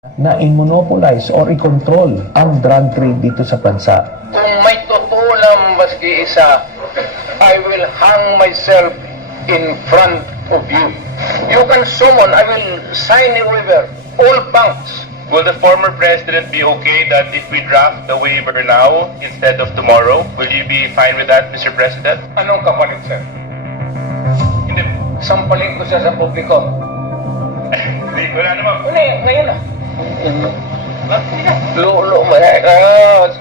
na i-monopolize or i-control ang drug trade dito sa bansa. Kung may totoo lang maski isa, I will hang myself in front of you. You can summon, I will sign a waiver, all banks. Will the former president be okay that if we draft the waiver now instead of tomorrow? Will you be fine with that, Mr. President? Anong kapalit, sir? Hindi. Sampalin ko siya sa publiko. Hindi, wala naman. Ngayon na. Lolo, malakas.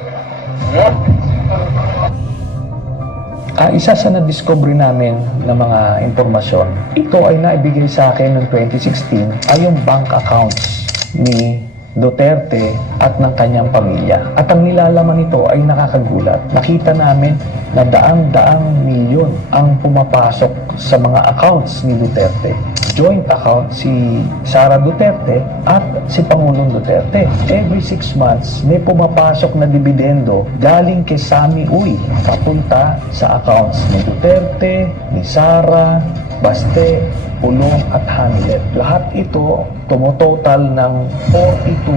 Isa sa na-discover namin na mga impormasyon, ito ay naibigay sa akin noong 2016 ay yung bank accounts ni Duterte at ng kanyang pamilya. At ang nilalaman nito ay nakakagulat. Nakita namin na daang-daang milyon ang pumapasok sa mga accounts ni Duterte. Joint account si Sara Duterte at si Pangulong Duterte. Every 6 months, may pumapasok na dividendo galing kay Sammy Uy papunta sa accounts ni Duterte, ni Sara, Baste, Pulong at Hanilet. Lahat ito tumototal ng 40 to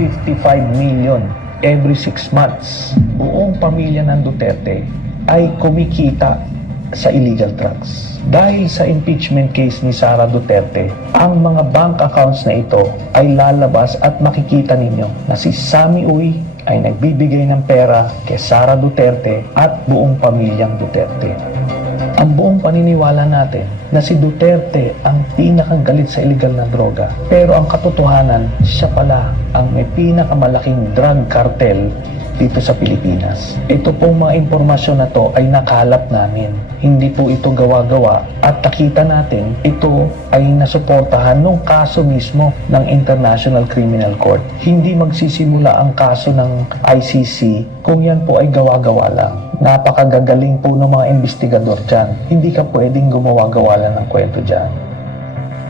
55 million every 6 months. Buong pamilya ng Duterte ay kumikita sa illegal drugs. Dahil sa impeachment case ni Sara Duterte, ang mga bank accounts na ito ay lalabas at makikita ninyo na si Sammy Uy ay nagbibigay ng pera kay Sara Duterte at buong pamilyang Duterte. Ang buong paniniwala natin na si Duterte ang pinakagalit sa illegal na droga. Pero ang katotohanan, siya pala ang may pinakamalaking drug cartel dito sa Pilipinas. Ito pong mga impormasyon na to ay nakalap namin. Hindi po ito gawa-gawa at nakita natin ito ay nasuportahan nung kaso mismo ng International Criminal Court. Hindi magsisimula ang kaso ng ICC kung yan po ay gawa-gawa lang. Napakagagaling po ng mga investigador dyan. Hindi ka pwedeng gumawa-gawa lang ng kwento dyan.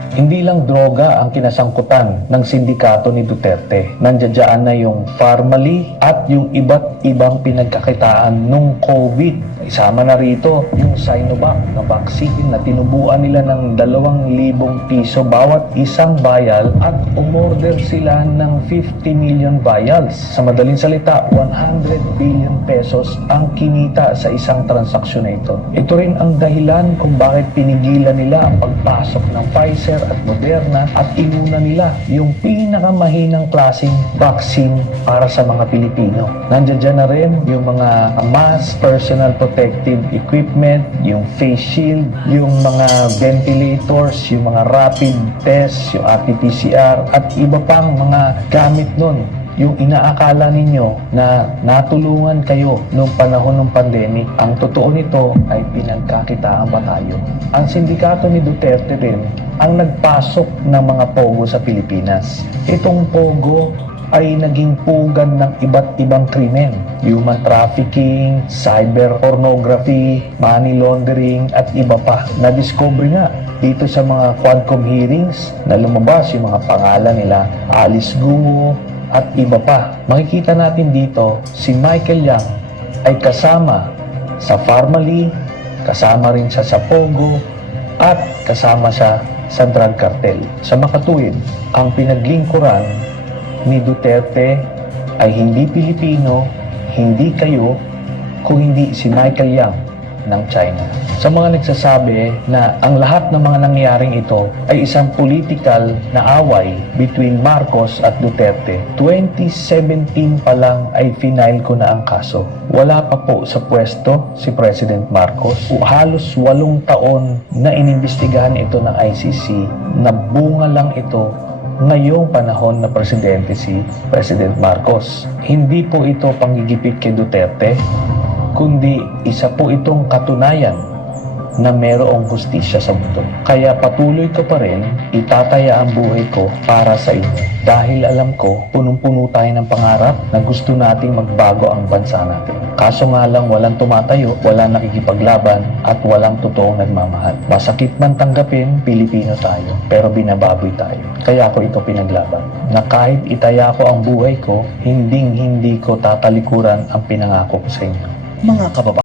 Hindi lang droga ang kinasangkutan ng sindikato ni Duterte. Nandiyan na yung Pharmally at yung iba't ibang pinagkakitaan nung COVID. Isama na rito yung Sinovac na vaccine na tinubuan nila ng 2,000 piso bawat isang vial at umorder sila ng 50 million vials. Sa madaling salita, 100 billion pesos ang kinita sa isang transaksyon na ito. Ito rin ang dahilan kung bakit pinigilan nila ang pagpasok ng Pfizer at Moderna at inuna nila yung pinakamahinang klaseng vaccine para sa mga Pilipino. Nandiyan na rin yung mga mass personal protective equipment, yung face shield, yung mga ventilators, yung mga rapid tests, yung RT-PCR at iba pang mga gamit nun. Yung inaakala ninyo na natulungan kayo noong panahon ng pandemic, ang totoo nito ay pinagkakitaan pa tayo. Ang sindikato ni Duterte rin ang nagpasok ng mga pogo sa Pilipinas. Itong pogo ay naging pugad ng iba't ibang krimen. Human trafficking, cyber pornography, money laundering at iba pa. Na-discover nga dito sa mga Quadcom hearings na lumabas yung mga pangalan nila Alice Guo at iba pa. Makikita natin dito si Michael Yang ay kasama sa Pharmally, kasama rin siya sa Pogo at kasama siya sa drug cartel. Sa makatuwid, ang pinaglingkuran ni Duterte ay hindi Pilipino, hindi kayo, kung hindi si Michael Yang ng China. Sa mga nagsasabi na ang lahat ng mga nangyaring ito ay isang political na away between Marcos at Duterte, 2017 pa lang ay final ko na ang kaso. Wala pa po sa pwesto si President Marcos. Halos 8 taon na inimbestigahan ito ng ICC, na bunga lang ito ngayong panahon na presidente si President Marcos. Hindi po ito panggigipit kay Duterte, kundi isa po itong katunayan na mayroong hustisya sa mundo. Kaya patuloy ko pa rin itataya ang buhay ko para sa inyo. Dahil alam ko, punong-puno tayo ng pangarap na gusto nating magbago ang bansa natin. Kaso nga lang walang tumatayo, walang nakikipaglaban, at walang totoong nagmamahal. Masakit man tanggapin, Pilipino tayo, pero binababoy tayo. Kaya ako ito pinaglaban. Na kahit itaya ko ang buhay ko, hinding-hindi ko tatalikuran ang pinangako ko sa inyo. Mga kababayan,